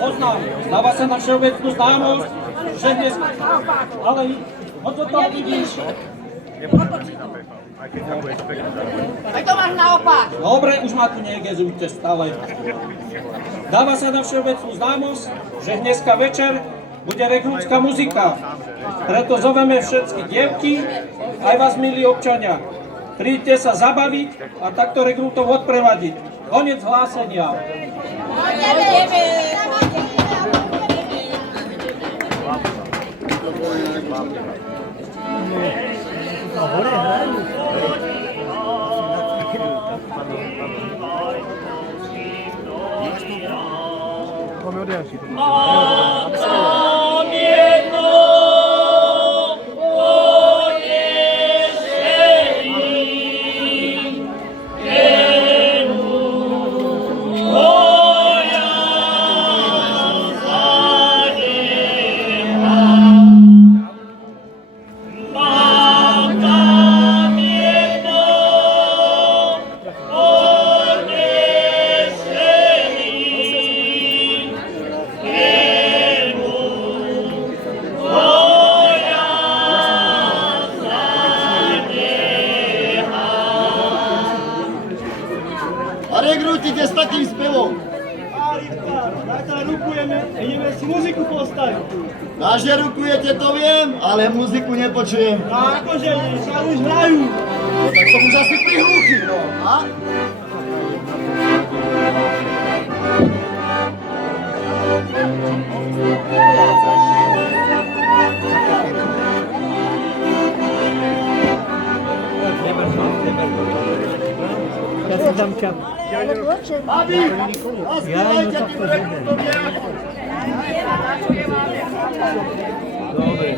Oznám, dáva sa na všeobecnú známosť, že dnes... Ale od toho vidíš. Tak to máš naopak. Dobre, už ma tu negezujte stále. Dáva sa na všeobecnú známosť, že dneska večer bude rekrútská muzika. Preto zoveme všetky dievky, aj vás, milí občania. Príďte sa zabaviť a takto rekrútov odprevadiť. Koniec hlásenia. Rekrútite s takým spevom. Zajtra rukujeme a ideme si muziku postaviť. A že rukujete, to viem, ale muziku nepočujem. A akože nie, sa už hrajú. Tak som už asi prihluchý, no. A? Ja si dám čap. Babi, zaspívajte tým rekrutovia. Dobre.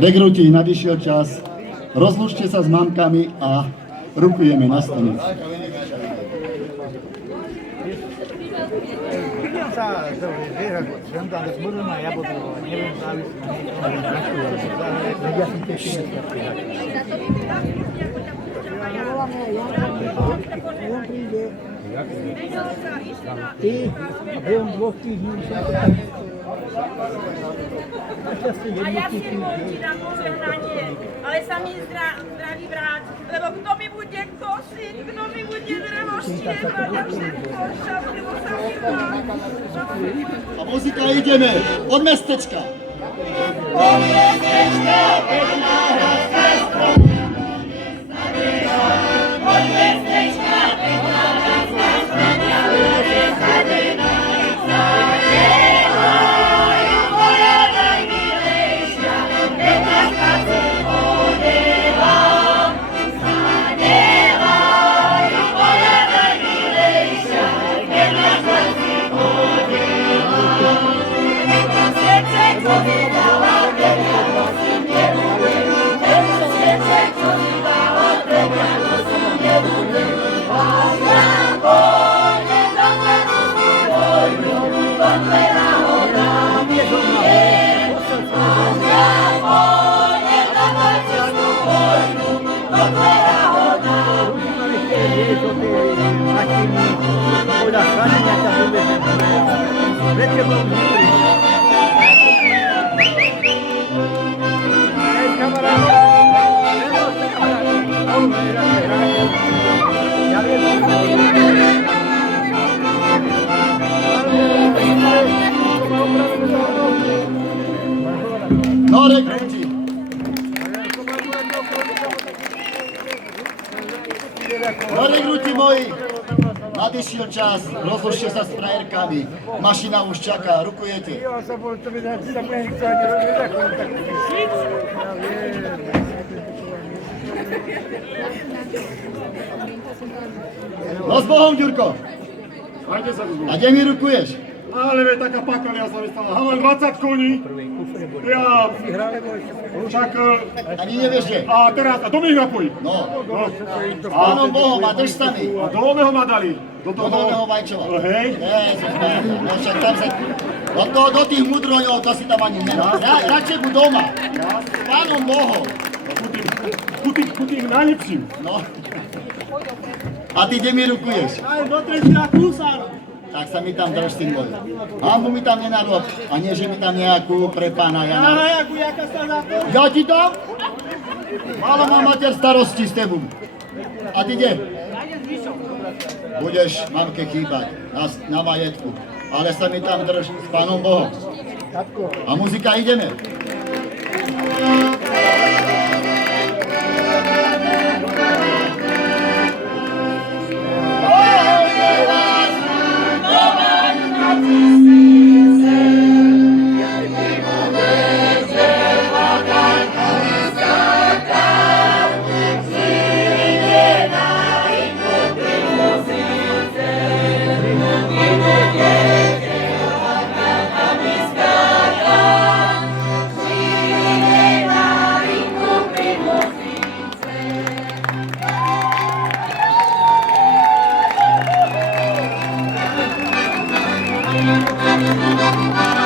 Regruti, nadišiel čas. Rozlúčte sa s mamkami a rukujeme na stanici. Sa žena zmrzlná jablková, neviem, závisí na niečom, ja som tiež ty a behom 2 týždňov A ja si modlím na požehnanie, ale sa mi zdraví vráť, lebo kto mi bude kosiť, kto mi bude drevo štievať a všetko šťastlivo sa mi A muzika ideme od mestečka. Od mestečka, pekná hrad sestra. Od mestečka, pekná hrad sestra. No, regruti. No, regruti moji. Nadišiel čas, rozlučte sa s frajerkami. Mašina už čaká, rukujete. No s Bohom, Ďurko. A kde mi rukuješ? Ale veď taká pakalia sa mi stala. Mám 20 koní. Ja... Však... Ani nevieš, že? A teraz, a to mi ich napojí. No, No. s pánom Bohom a drž sa mi. A do ového ma dali. Do Do dolného Vajčova. Hej. Ježiš, no však tam sa... Do tých mudroňov, to si tam ani nemá. Radšej buď doma. S pánom Bohom. Ku tým najlepším. No. A ty kde mi rukuješ? Aj do tretia kúsar. Tak sa mi tam drž, syn môj. Hambu mi tam nenarob. A nie, že mi tam nejakú pre pána Jana. Aha, jakú jaká sa na to. Ja ti dám? Málo má mater starosti s tebou. A ty kde? Budeš mamke chýbať na majetku. Ale sa mi tam drž s pánom Bohom. A muzika, ideme. Thank you.